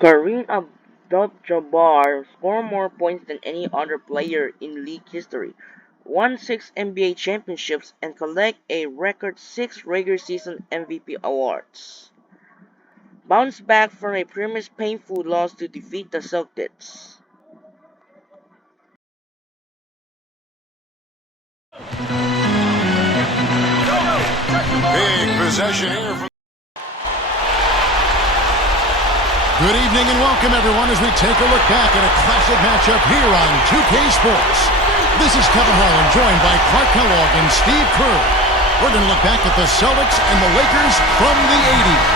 Kareem Abdul-Jabbar scored more points than any other player in league history, won 6 NBA championships, and collected a record 6 regular season MVP awards. Bounced back from a previous painful loss to defeat the Celtics. Big possession here from... Good evening and welcome everyone as we take a look back at a classic matchup here on 2K Sports. This is Kevin Harlan joined by Clark Kellogg and Steve Kerr. We're going to look back at the Celtics and the Lakers from the 80s.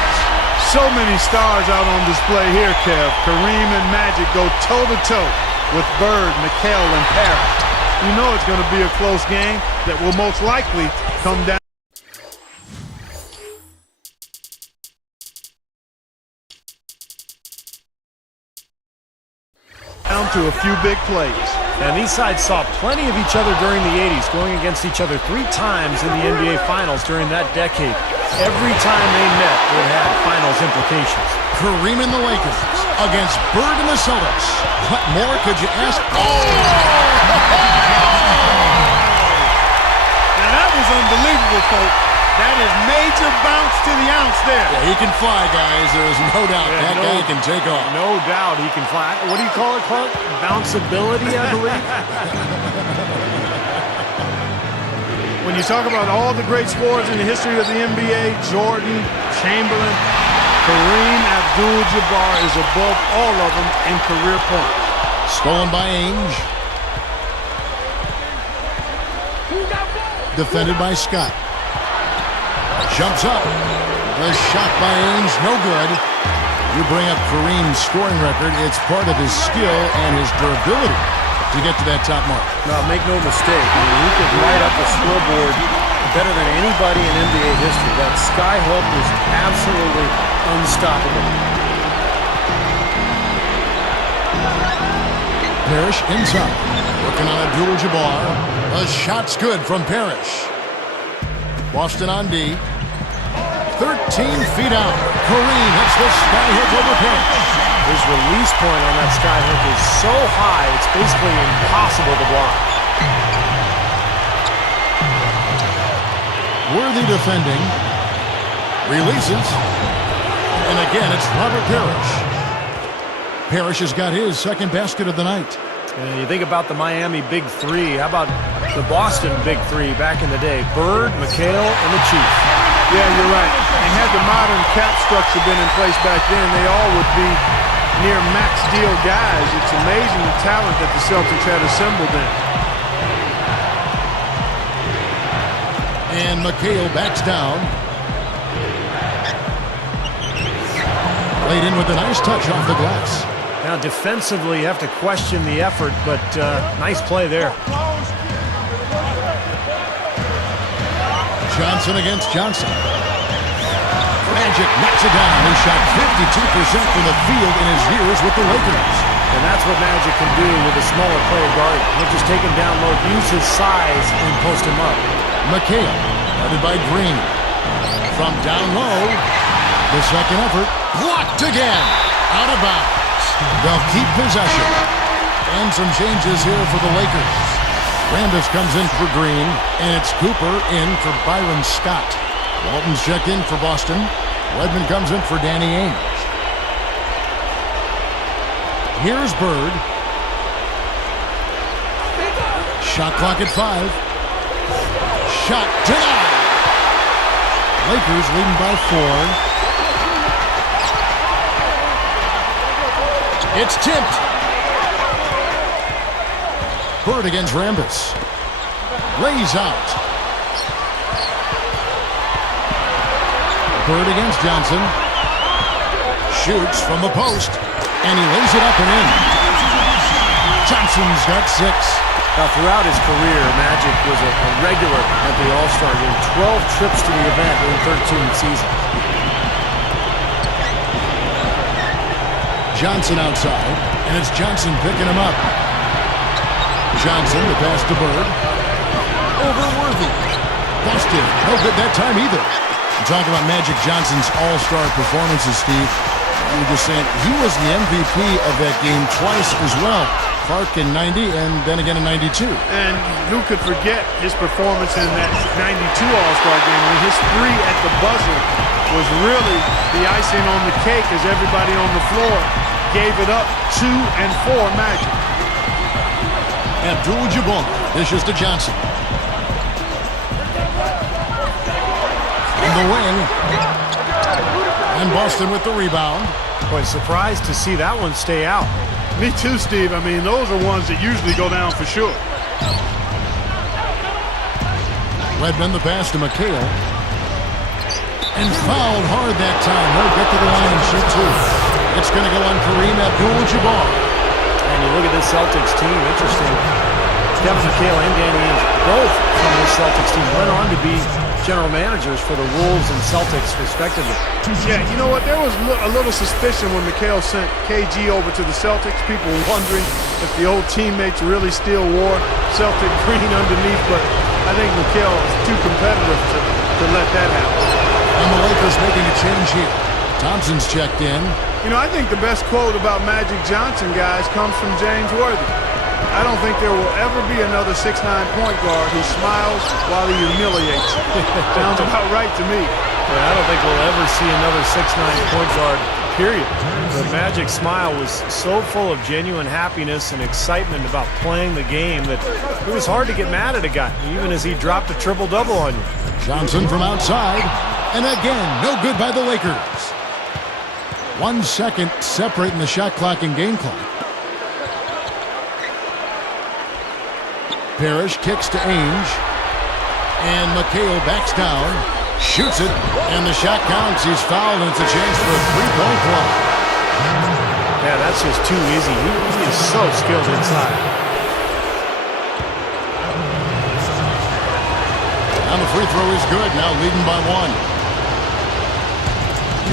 So many stars out on display here, Kev. Kareem and Magic go toe-to-toe with Bird, McHale, and Parrish. You know it's going to be a close game that will most likely come down to a few big plays. And these sides saw plenty of each other during the 80s, going against each other 3 times in the NBA Finals during that decade. Every time they met, it had finals implications. Kareem and the Lakers against Bird and the Celtics. What more could you ask? Oh! Now that was unbelievable, folks. That is major bounce to the ounce there. Yeah, he can fly, guys. There is no doubt that guy can take off. No doubt he can fly. What do you call it, Clark? Bounceability, I believe. When you talk about all the great scores in the history of the NBA, Jordan, Chamberlain, Kareem Abdul-Jabbar is above all of them in career points. Stolen by Ainge. Defended by Scott. Jumps up. The shot by Ainge, no good. You bring up Kareem's scoring record. It's part of his skill and his durability to get to that top mark. Now, make no mistake. I mean, he could light up the scoreboard better than anybody in NBA history. That sky hook is absolutely unstoppable. Parrish inside. Working on Abdul-Jabbar. A shot's good from Parrish. Boston on D. 13 feet out. Kareem hits the sky hook over Parrish. His release point on that sky hook is so high, it's basically impossible to block. Worthy defending. Releases. And again, it's Robert Parrish. Parrish has got his second basket of the night. And you think about the Miami Big Three. How about the Boston Big Three back in the day? Bird, McHale, and the Chief. Yeah, you're right. And had the modern cap structure been in place back then, they all would be near max deal guys. It's amazing the talent that the Celtics had assembled then. And McHale backs down. Played in with a nice touch off the glass. Now, defensively, you have to question the effort, but nice play there. Johnson against Johnson. Magic knocks it down. He shot 52% from the field in his years with the Lakers. And that's what Magic can do with a smaller player guard. He'll just take him down low, use his size, and post him up. McHale, guarded by Green. From down low, the second effort, blocked again. Out of bounds. They'll keep possession. And some changes here for the Lakers. Rambis comes in for Green, and it's Cooper in for Byron Scott. Walton's checked in for Boston. Redmond comes in for Danny Ainge. Here's Bird. Shot clock at 5. Shot denied. Lakers leading by 4. It's tipped. Bird against Rambis. Lays out. Bird against Johnson. Shoots from the post. And he lays it up and in. Johnson's got 6. Now, throughout his career, Magic was a regular at the All-Star game. 12 trips to the event in 13 seasons. Johnson outside, and it's Johnson picking him up. Johnson, the pass to Bird. Over Worthy. Busted. No good that time either. You talk about Magic Johnson's all-star performances, Steve. you were just saying, he was the MVP of that game twice as well. Clark in 90 and then again in 92. And who could forget his performance in that 92 All-Star game when his three at the buzzer was really the icing on the cake as everybody on the floor gave it up 2 and 4 Magic. Abdul Jabbar dishes to Johnson. In the wing. And Boston with the rebound. Boy, surprised to see that one stay out. Me too, Steve. I mean, those are ones that usually go down for sure. Redmond the pass to McHale. And fouled hard that time. He'll get to the line and shoot two. It's going to go on Kareem Abdul-Jabbar. And you look at this Celtics team, interesting. Kevin McHale and Danny Ainge, both from this Celtics team, went on to be general managers for the Wolves and Celtics, respectively. Yeah, you know what? There was a little suspicion when McHale sent KG over to the Celtics. People wondering if the old teammates really still wore Celtic green underneath, but I think McHale is too competitive to let that happen. And the Lakers making a change here. Thompson's checked in. You know, I think the best quote about Magic Johnson, guys, comes from James Worthy. I don't think there will ever be another 6'9" point guard who smiles while he humiliates. Sounds about right to me. Well, I don't think we'll ever see another 6'9" point guard, period. The Magic smile was so full of genuine happiness and excitement about playing the game that it was hard to get mad at a guy, even as he dropped a triple-double on you. Johnson from outside. And again, no good by the Lakers. 1 second separating the shot clock and game clock. Parrish kicks to Ainge. And McHale backs down. Shoots it. And the shot counts. He's fouled, and it's a chance for a three-point play. Yeah, that's just too easy. He is so skilled inside. And the free throw is good. Now leading by 1.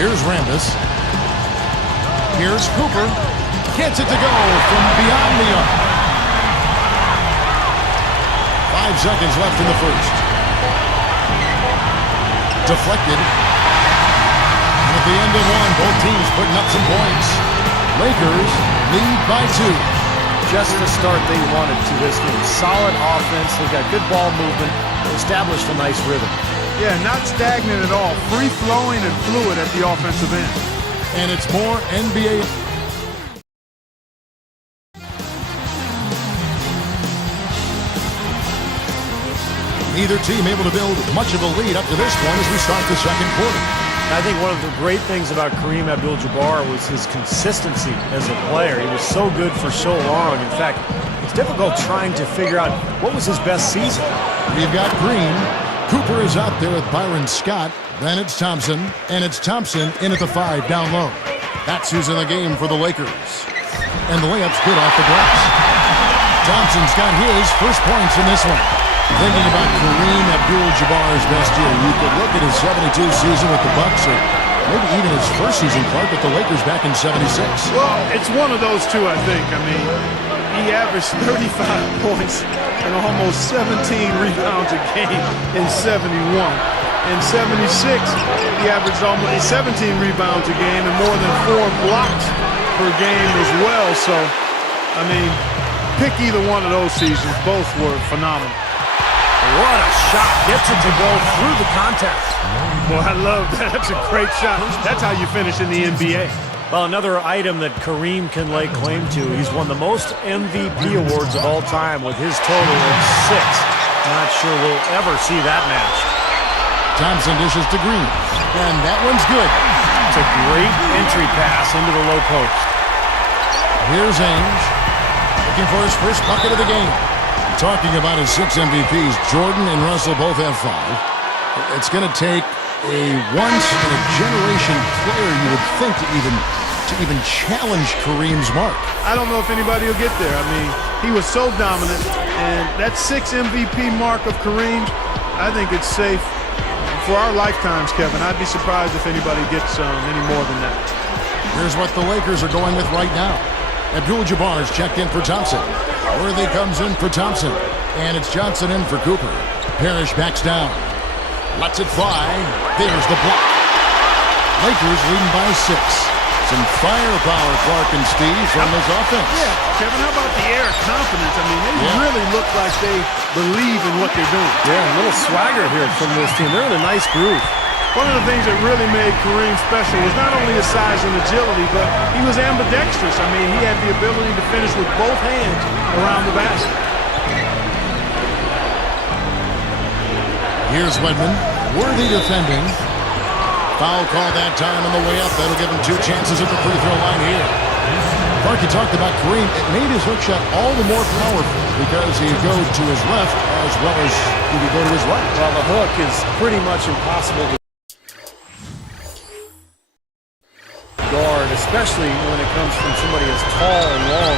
Here's Rambis. Here's Cooper. Gets it to go from beyond the arc. 5 seconds left in the first. Deflected. And at the end of 1, both teams putting up some points. Lakers lead by 2. Just the start they wanted to this game. Solid offense. They got good ball movement. Established a nice rhythm. Yeah, not stagnant at all. Free-flowing and fluid at the offensive end. And it's more NBA. Neither team able to build much of a lead up to this point as we start the second quarter. I think one of the great things about Kareem Abdul-Jabbar was his consistency as a player. He was so good for so long. In fact, it's difficult trying to figure out what was his best season. We've got Green. Cooper is out there with Byron Scott. Then it's Thompson. And it's Thompson in at the 5 down low. That's who's in the game for the Lakers. And the layup's good off the glass. Thompson's got his first points in this one. Thinking about Kareem Abdul-Jabbar's best year, you could look at his 72 season with the Bucks, or maybe even his first season, Clark, with the Lakers back in 76. Well, it's one of those two, I think. I mean, he averaged 35 points and almost 17 rebounds a game in 71. In 76, he averaged almost 17 rebounds a game and more than 4 blocks per game as well. So, I mean, pick either one of those seasons. Both were phenomenal. What a shot. Gets it to go through the contact. Boy, I love that. That's a great shot. That's how you finish in the NBA. Well, another item that Kareem can lay claim to, he's won the most MVP awards of all time with his total of 6. Not sure we'll ever see that matched. Thompson dishes to Green. And that one's good. It's a great entry pass into the low post. Here's Ainge. Looking for his first bucket of the game. Talking about his 6 MVPs, Jordan and Russell both have 5. It's going to take a once-in-a-generation player, you would think, to even challenge Kareem's mark. I don't know if anybody will get there. I mean, he was so dominant, and that 6 MVP mark of Kareem, I think it's safe for our lifetimes, Kevin. I'd be surprised if anybody gets any more than that. Here's what the Lakers are going with right now. Abdul-Jabbar's checked in for Thompson. Worthy comes in for Thompson. And it's Johnson in for Cooper. Parrish backs down. Lets it fly. There's the block. Lakers leading by 6. Some firepower, Clark and Steve, from this offense. Yeah, Kevin, how about the air of confidence? I mean, they really look like they believe in what they're doing. Yeah, a little swagger here from this team. They're in a nice groove. One of the things that really made Kareem special was not only his size and agility, but he was ambidextrous. I mean, he had the ability to finish with both hands around the basket. Here's Wedman. Worthy defending. Foul call that time on the way up. That'll give him 2 chances at the free throw line here. Clark, you talked about Kareem. It made his hook shot all the more powerful because he could go to his left as well as he could go to his right. Well, the hook is pretty much impossible to guard, especially when it comes from somebody as tall and long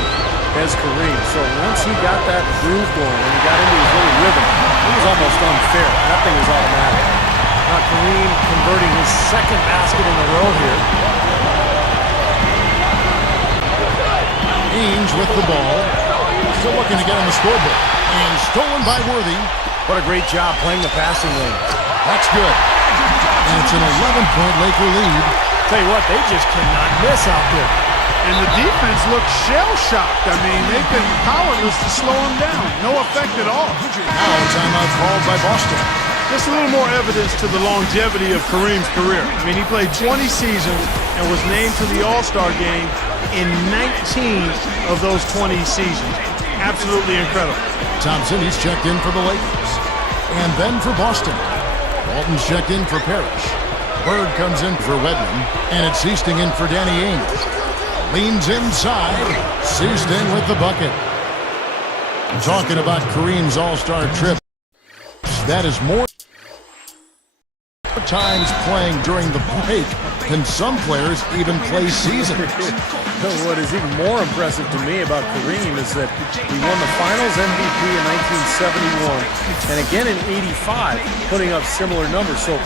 as Kareem. So once he got that groove going and he got into his little rhythm, it was almost unfair. Nothing was automatic. Now Kareem converting his second basket in a row here. Ainge with the ball. Still looking to get on the scoreboard. And stolen by Worthy. What a great job playing the passing lane. That's good. And it's an 11-point Laker lead. Tell you what, they just cannot miss out there. And the defense looks shell-shocked. I mean, they've been powerless to slow him down. No effect at all. Now a timeout called by Boston. Just a little more evidence to the longevity of Kareem's career. I mean, he played 20 seasons and was named to the All-Star game in 19 of those 20 seasons. Absolutely incredible. Thompson, he's checked in for the Lakers. And then for Boston. Walton's checked in for Parrish. Bird comes in for Wedman. And it's Seasting in for Danny Ainge. Leans inside. Seasting with the bucket. Talking about Kareem's All-Star trip. That is more times playing during the break than some players even play seasons. What is even more impressive to me about Kareem is that he won the Finals MVP in 1971 and again in '85, putting up similar numbers. So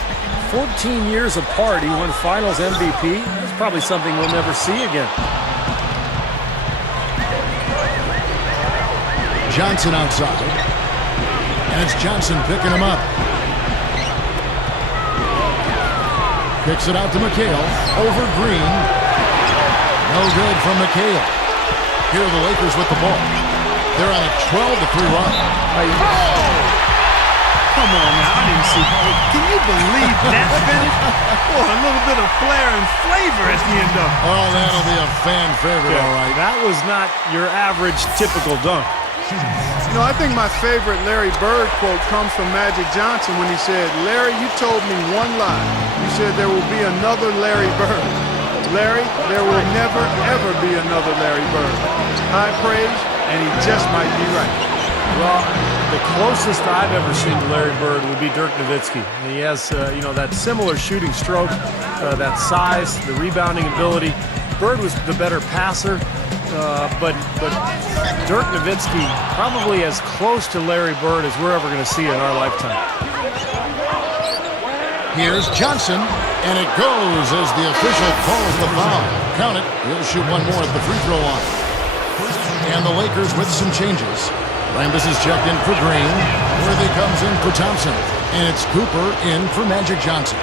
14 years apart, he won Finals MVP. That's probably something we'll never see again. Johnson outside. And it's Johnson picking him up. Kicks it out to McHale. Over Green. No good from McHale. Here are the Lakers with the ball. They're on a 12-3 run. Come on now, I didn't see. Can you believe that finish? Boy, a little bit of flair and flavor at the end of it. Oh, that'll be a fan favorite, all right. That was not your average typical dunk. You know, I think my favorite Larry Bird quote comes from Magic Johnson when he said, "Larry, you told me one lie. You said there will be another Larry Bird. Larry, there will never, ever be another Larry Bird." High praise, and he just might be right. Well, the closest I've ever seen to Larry Bird would be Dirk Nowitzki. He has, that similar shooting stroke, that size, the rebounding ability. Bird was the better passer. But Dirk Nowitzki probably as close to Larry Bird as we're ever going to see in our lifetime. Here's Johnson, and it goes as the official calls the foul. Count it. He'll shoot one more at the free throw line. And the Lakers with some changes. Rambis is checked in for Green. Worthy comes in for Thompson. And it's Cooper in for Magic Johnson.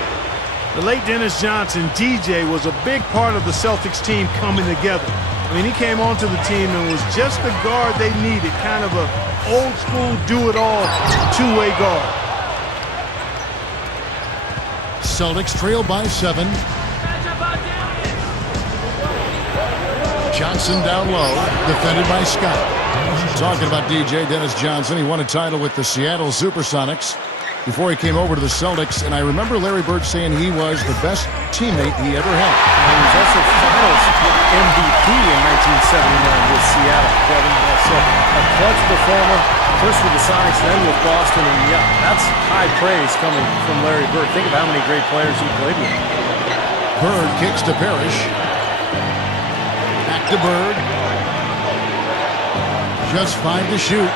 The late Dennis Johnson, DJ, was a big part of the Celtics team coming together. I mean, he came onto the team and was just the guard they needed, kind of a old-school, do-it-all, two-way guard. Celtics trail by 7. Johnson down low, defended by Scott. Talking about DJ, Dennis Johnson, he won a title with the Seattle Supersonics before he came over to the Celtics, and I remember Larry Bird saying he was the best teammate he ever had. And he was also Finals MVP in 1979 with Seattle, Kevin. So a clutch performer, first with the Sonics, then with Boston, and yeah, that's high praise coming from Larry Bird. Think of how many great players he played with. Bird kicks to Parrish. Back to Bird. Just 5 to shoot.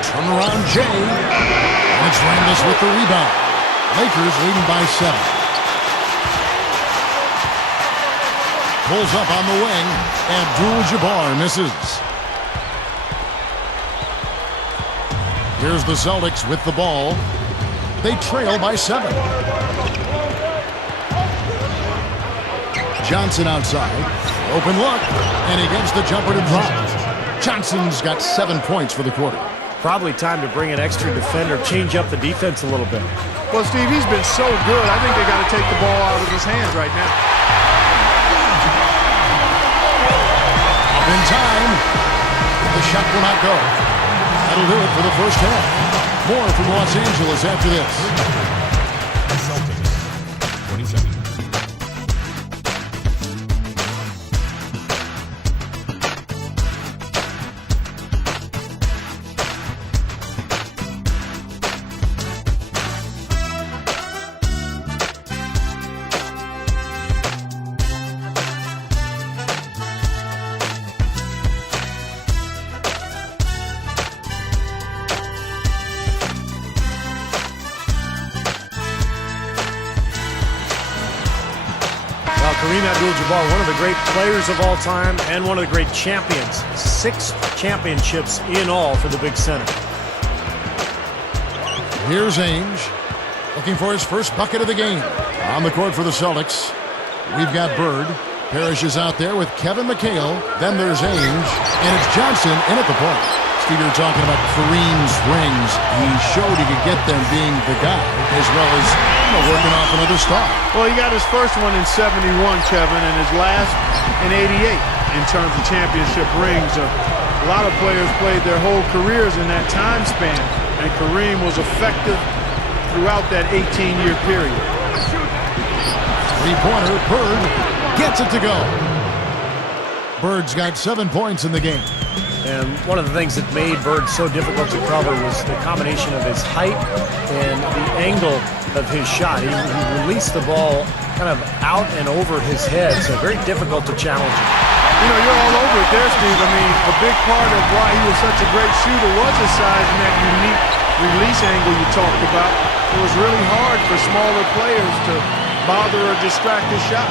Turnaround Jay. And it's Rambis with the rebound. Lakers leading by 7. Pulls up on the wing. Abdul Jabbar misses. Here's the Celtics with the ball. They trail by 7. Johnson outside. Open look. And he gets the jumper to drop. Johnson's got 7 points for the quarter. Probably time to bring an extra defender, change up the defense a little bit. Well, Steve, he's been so good. I think they got to take the ball out of his hands right now. Up in time. The shot will not go. That'll do it for the first half. More from Los Angeles after this. Celtics, 27. Kareem Abdul-Jabbar, one of the great players of all time and one of the great champions. 6 championships in all for the big center. Here's Ainge looking for his first bucket of the game. On the court for the Celtics, we've got Bird. Parrish is out there with Kevin McHale. Then there's Ainge, and it's Johnson in at the point. Steve, you're talking about Kareem's rings. He showed he could get them being the guy, as well as working off another star. Well, he got his first one in 71, Kevin, and his last in 88 in terms of championship rings. A lot of players played their whole careers in that time span, and Kareem was effective throughout that 18-year period. Three-pointer, Bird gets it to go. Bird's got 7 points in the game. And one of the things that made Bird so difficult to cover was the combination of his height and the angle of his shot. He released the ball kind of out and over his head, so very difficult to challenge him. You know, you're all over it there, Steve. I mean, a big part of why he was such a great shooter was his size and that unique release angle you talked about. It was really hard for smaller players to bother or distract his shot.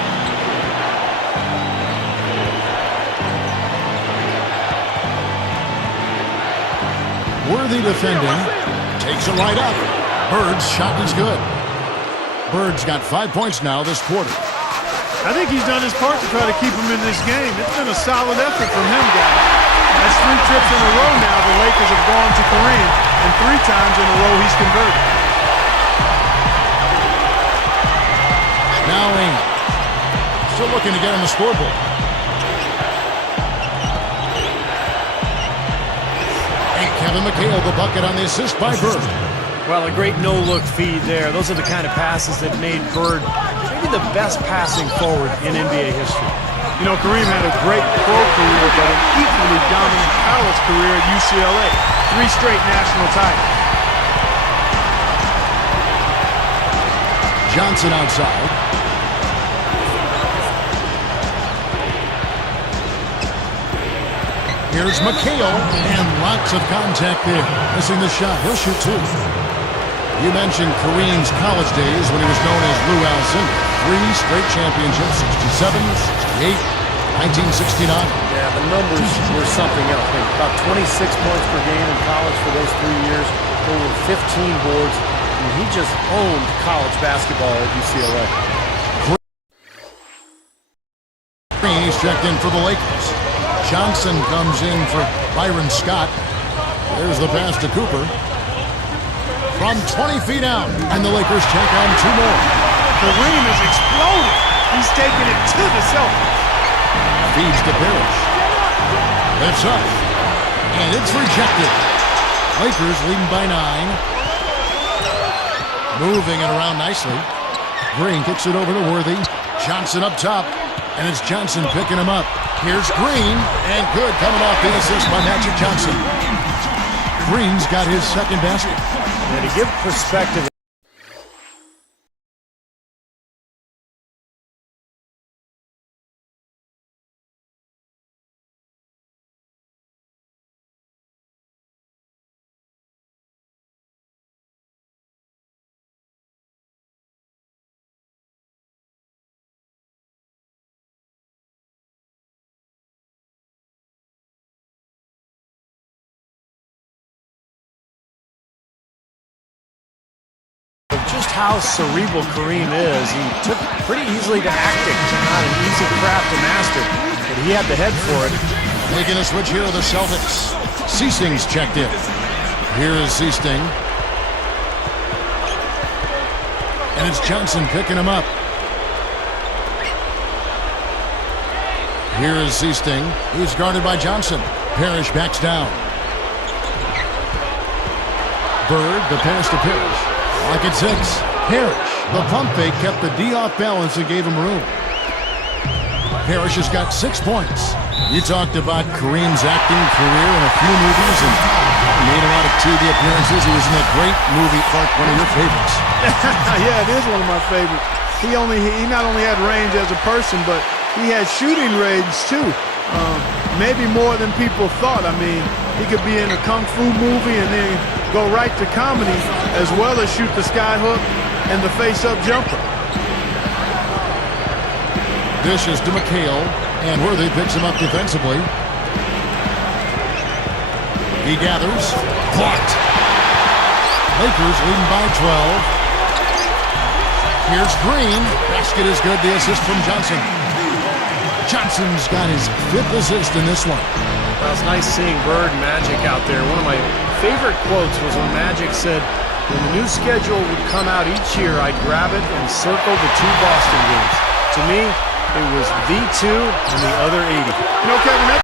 Worthy defending. Takes it right up. Bird's shot is good. Bird's got 5 points now this quarter. I think he's done his part to try to keep him in this game. It's been a solid effort from him, guys. That's 3 trips in a row now the Lakers have gone to Kareem, and 3 times in a row he's converted. Now Ainge. Still looking to get on the scoreboard. Kevin McHale, the bucket on the assist by Bird. Well, a great no-look feed there. Those are the kind of passes that made Bird maybe the best passing forward in NBA history. You know, Kareem had a great pro career, but an equally dominant college career at UCLA. 3 straight national titles. Johnson outside. Here's McHale, and lots of contact there. Missing the shot. He'll shoot 2. You mentioned Kareem's college days when he was known as Lou Alcindor. 3 straight championships, 67, 68, 1969. Yeah, the numbers were something else. I mean, about 26 points per game in college for those 3 years, over 15 boards. I mean, he just owned college basketball at UCLA. He's checked in for the Lakers. Johnson comes in for Byron Scott. There's the pass to Cooper. From 20 feet out, and the Lakers take on 2 more. Kareem is exploding. He's taking it to the Celtics. Feeds to Parrish. It's up, and it's rejected. Lakers leading by 9. Moving it around nicely. Green kicks it over to Worthy. Johnson up top, and it's Johnson picking him up. Here's Green, and good coming off the assist by Magic Johnson. Green's got his second basket. And to give perspective how cerebral Kareem is. He took pretty easily to acting. Not an easy craft to master, but he had the head for it. Making a switch here to the Celtics. Seasting's checked in. Here is Seasting. And it's Johnson picking him up. Here is Seasting. He's guarded by Johnson. Parrish backs down. Bird, the pass to Parrish. Lock at 6. Parrish. The pump fake kept the D off balance and gave him room. Parrish has got 6 points. You talked about Kareem's acting career in a few movies and made a lot of TV appearances. He was in that great movie, Clark, one of your favorites. Yeah, it is one of my favorites. He not only had range as a person, but he had shooting range too. Maybe more than people thought. I mean, he could be in a kung fu movie and then go right to comedy, as well as shoot the sky hook and the face-up jumper. Dishes to McHale, and Worthy picks him up defensively. He gathers. Blocked. Lakers leading by 12. Here's Green. Basket is good. The assist from Johnson. Johnson's got his 5th assist in this one. Well, it's nice seeing Bird and Magic out there. One of my favorite quotes was when Magic said, when the new schedule would come out each year, I'd grab it and circle the 2 Boston games. To me, it was the 2 and the other 80. You know, Kevin, that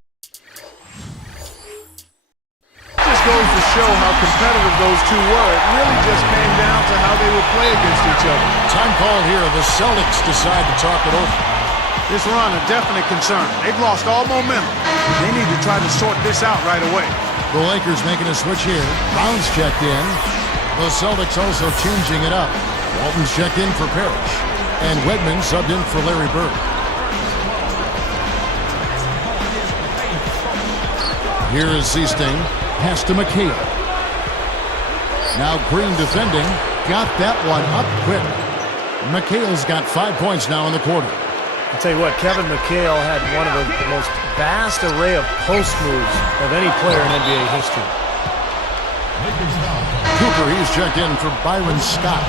just goes to show how competitive those two were. It really just came down to how they would play against each other. Time call here. The Celtics decide to talk it over. This run a definite concern. They've lost all momentum. They need to try to sort this out right away. The Lakers making a switch here. Brown's checked in. The Celtics also changing it up. Walton's checked in for Parrish. And Wegman subbed in for Larry Bird. Here is Seasting. Pass to McHale. Now Green defending. Got that one up quick. McHale's got 5 points now in the quarter. I'll tell you what, Kevin McHale had one of the most vast array of post moves of any player in NBA history. Cooper, he's checked in for Byron Scott.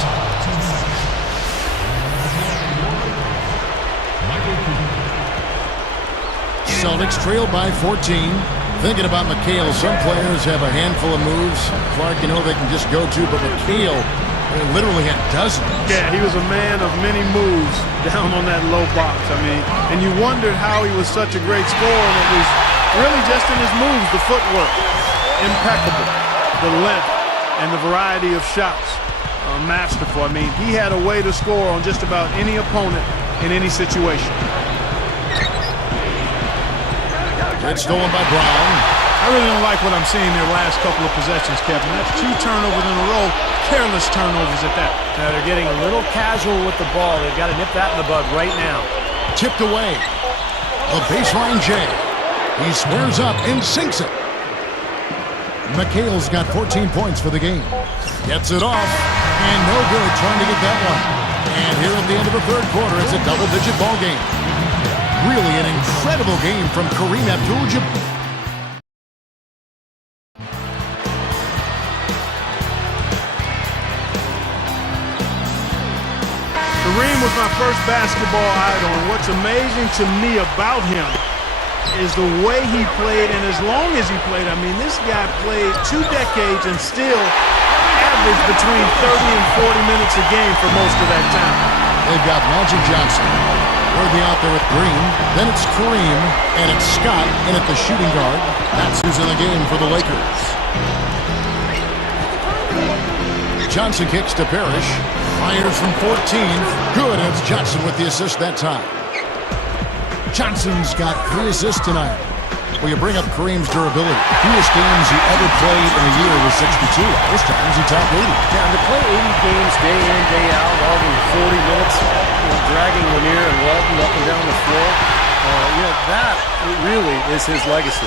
Celtics trail by 14. Thinking about McHale, some players have a handful of moves. Clark, you know, they can just go to, but McHale literally had dozens. Yeah, he was a man of many moves down on that low box. I mean, and you wondered how he was such a great scorer, and it was really just in his moves, the footwork. Impeccable. The length and the variety of shots. Masterful. I mean, he had a way to score on just about any opponent in any situation. It's stolen by Brown. I really don't like what I'm seeing their last couple of possessions, Kevin. That's 2 turnovers in a row. Careless turnovers at that. Now they're getting a little casual with the ball. They've got to nip that in the bud right now. Tipped away. The baseline J. He squares up and sinks it. McHale's got 14 points for the game. Gets it off. And no good trying to get that one. And here at the end of the 3rd quarter, it's a double-digit ball game. Really an incredible game from Kareem Abdul-Jabbar. Kareem was my first basketball idol, and what's amazing to me about him is the way he played, and as long as he played, I mean, this guy played 2 decades and still averaged between 30 and 40 minutes a game for most of that time. They've got Magic Johnson. Worthy out there with Green. Then it's Kareem, and it's Scott in at the shooting guard. That's who's in the game for the Lakers. Johnson kicks to Parrish. Fires from 14. Good, and it's Johnson with the assist that time. Johnson's got 3 assists tonight. Well, you bring up Kareem's durability. Fewest games he ever played in a year was 62. This times he topped 80. Yeah, and to play 80 games day in, day out, logging 40 minutes, dragging Lanier and Walton up and down the floor, that really is his legacy.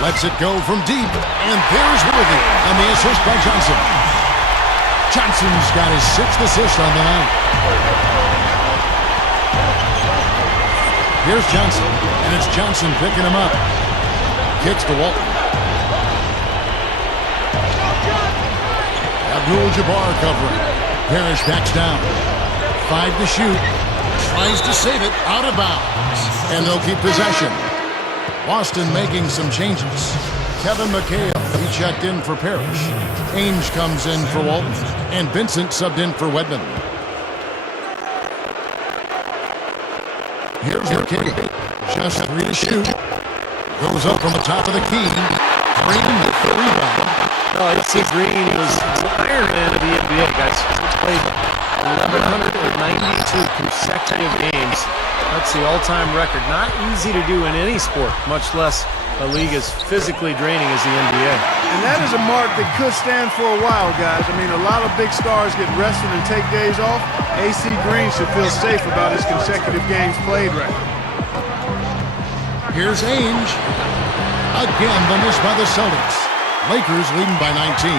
Lets it go from deep, and there's Worthy on the assist by Johnson. Johnson's got his 6th assist on the night. Here's Johnson, and it's Johnson picking him up. Kicks to Walton. Abdul Jabbar covering. Parrish backs down. 5 to shoot. Tries to save it. Out of bounds. And they'll keep possession. Boston making some changes. Kevin McHale, he checked in for Parrish. Ainge comes in for Walton. And Vincent subbed in for Wedman. Here's McHale. Just 3 to shoot. Goes up from the top of the key. Green with the rebound. No, I see Green was the Iron Man of the NBA, guys. He's played 1,192 consecutive games. That's the all-time record. Not easy to do in any sport, much less a league as physically draining as the NBA. And that is a mark that could stand for a while, guys. I mean, a lot of big stars get rested and take days off. AC Green should feel safe about his consecutive games played record. Here's Ainge. Again, the miss by the Celtics. Lakers leading by 19.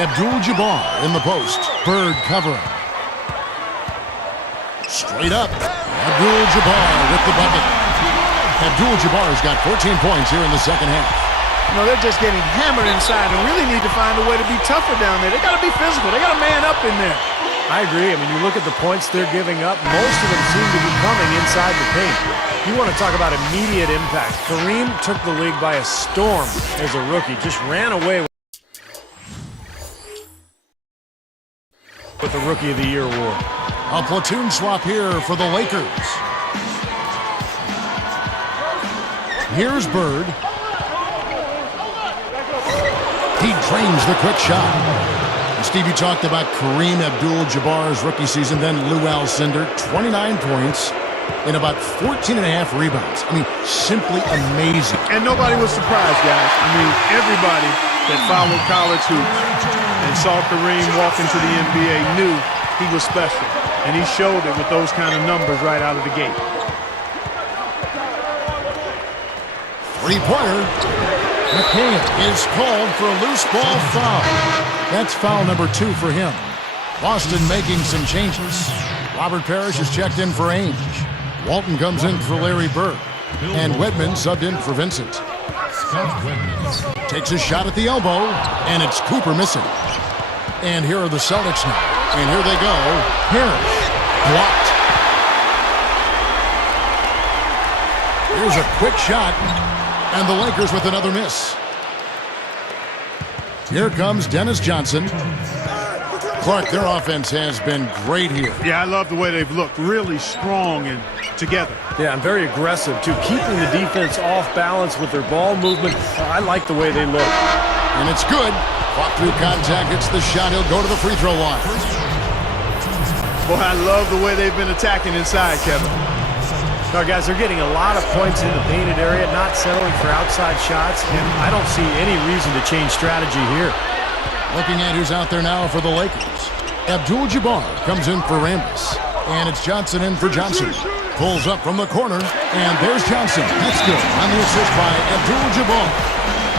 Abdul Jabbar in the post. Bird covering. Straight up. Abdul Jabbar with the bucket. Abdul Jabbar's got 14 points here in the second half. You know, they're just getting hammered inside and really need to find a way to be tougher down there. They got to be physical. They got to man up in there. I agree. I mean, you look at the points they're giving up, most of them seem to be coming inside the paint. You want to talk about immediate impact. Kareem took the league by a storm as a rookie, just ran away with the Rookie of the Year award. A platoon swap here for the Lakers. Here's Bird. He drains the quick shot. Stevie talked about Kareem Abdul-Jabbar's rookie season, then Lou Alcindor, 29 points and about 14 and a half rebounds. I mean, simply amazing. And nobody was surprised, guys. I mean, everybody that followed college hoops and saw Kareem walk into the NBA knew he was special. And he showed it with those kind of numbers right out of the gate. Three-pointer. McHale is called for a loose ball foul. That's foul number 2 for him. Boston making some changes. Robert Parrish is checked in for Ainge. Walton comes in for Larry Bird. And Wedman subbed in for Vincent. Takes a shot at the elbow, and it's Cooper missing. And here are the Celtics now. And here they go. Parrish blocked. Here's a quick shot, and the Lakers with another miss. Here comes Dennis Johnson. Clark, their offense has been great here. Yeah, I love the way they've looked. Really strong and together. Yeah, and very aggressive, too. Keeping the defense off balance with their ball movement. I like the way they look. And it's good. Fought through contact, hits the shot. He'll go to the free throw line. Boy, I love the way they've been attacking inside, Kevin. Now, guys, they're getting a lot of points in the painted area, not settling for outside shots, and I don't see any reason to change strategy here. Looking at who's out there now for the Lakers. Abdul-Jabbar comes in for Rambis. And it's Johnson in for Johnson. Pulls up from the corner, and there's Johnson. That's good on the assist by Abdul-Jabbar.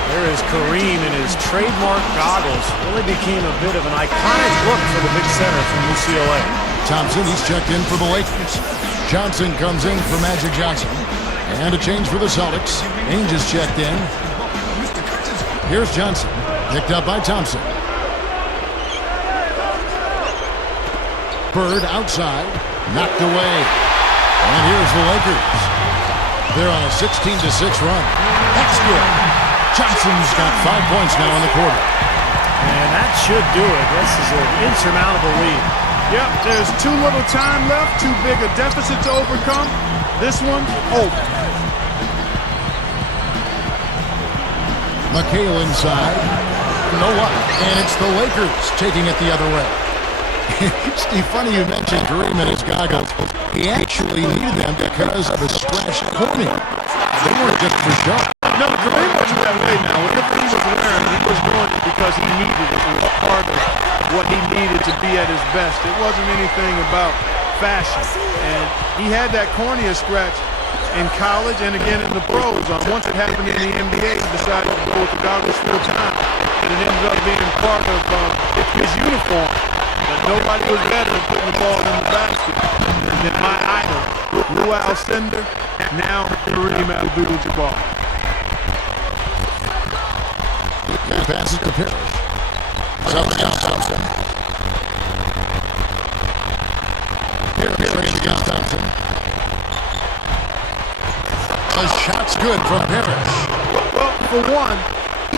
There is Kareem in his trademark goggles. Really became a bit of an iconic look for the big center from UCLA. Thompson, he's checked in for the Lakers. Johnson comes in for Magic Johnson. And a change for the Celtics. Ainge is checked in. Here's Johnson. Picked up by Thompson. Bird outside. Knocked away. And here's the Lakers. They're on a 16-6 run. That's good. Johnson's got 5 points now in the quarter. And that should do it. This is an insurmountable lead. Yep, there's too little time left, too big a deficit to overcome. This one, over. McHale inside. No luck. And it's the Lakers taking it the other way. Steve, funny you mentioned Kareem and his goggles. He actually needed them because of a scratched cornea. They weren't just for show. No, Kareem wasn't that way now. Whatever he was wearing, he was doing it because he needed it. It was part of what he needed to be at his best. It wasn't anything about fashion. And he had that cornea scratch in college and again in the pros. Once it happened in the NBA, he decided to go with the goggles full time. And it ended up being part of his uniform. But nobody was better at putting the ball in the basket than my idol, Lou Alcindor, now Kareem Abdul-Jabbar. Passes to Parrish. Thompson. Parrish against Thompson. The shot's good from Parrish. Well, for one,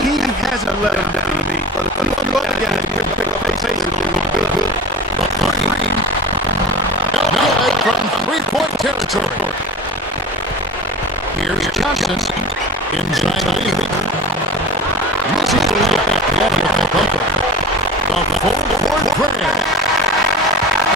he hasn't let him down. But the other guys can pick up pace a little bit. Kareem. Good from three-point territory. Here's Johnson. Inside Lee. Missing the look at the bunker. The full-court press.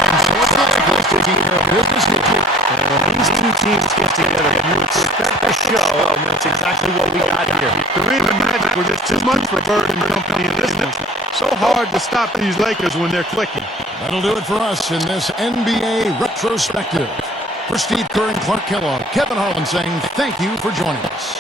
And so it's not supposed to take care of business here. And when these two teams get together, you expect a show, and that's exactly what we got here. Kareem and Magic were just too much for Bird and company in this one. So hard to stop these Lakers when they're clicking. That'll do it for us in this NBA retrospective. For Steve Kerr and Clark Kellogg, Kevin Harlan saying thank you for joining us.